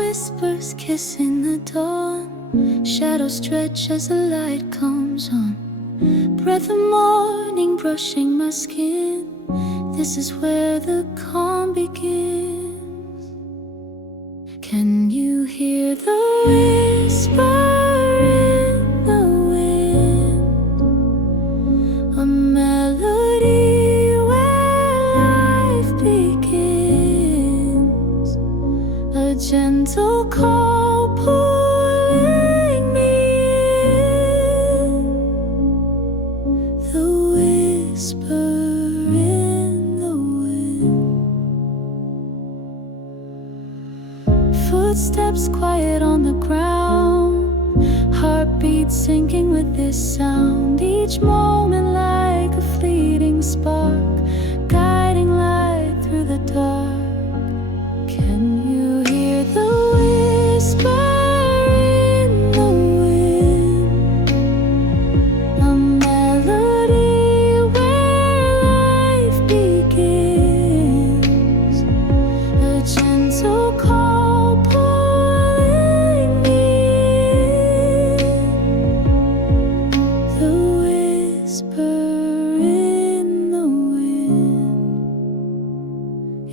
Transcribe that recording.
whispers kissing the dawn. Shadows stretch as the light comes on. Breath of morning brushing my skin. This is where the calm begins. Can you hear the whisper in the wind? A melody where life begins. A gentle call pulling me in. The whisper in the wind. Footsteps quiet on the ground. Heartbeat sinking with this sound. Each moment like a fleeting spark, guiding light through the dark. Can you hear the whisper in the wind? A melody where life begins. A gentle call pulling me in. The whisper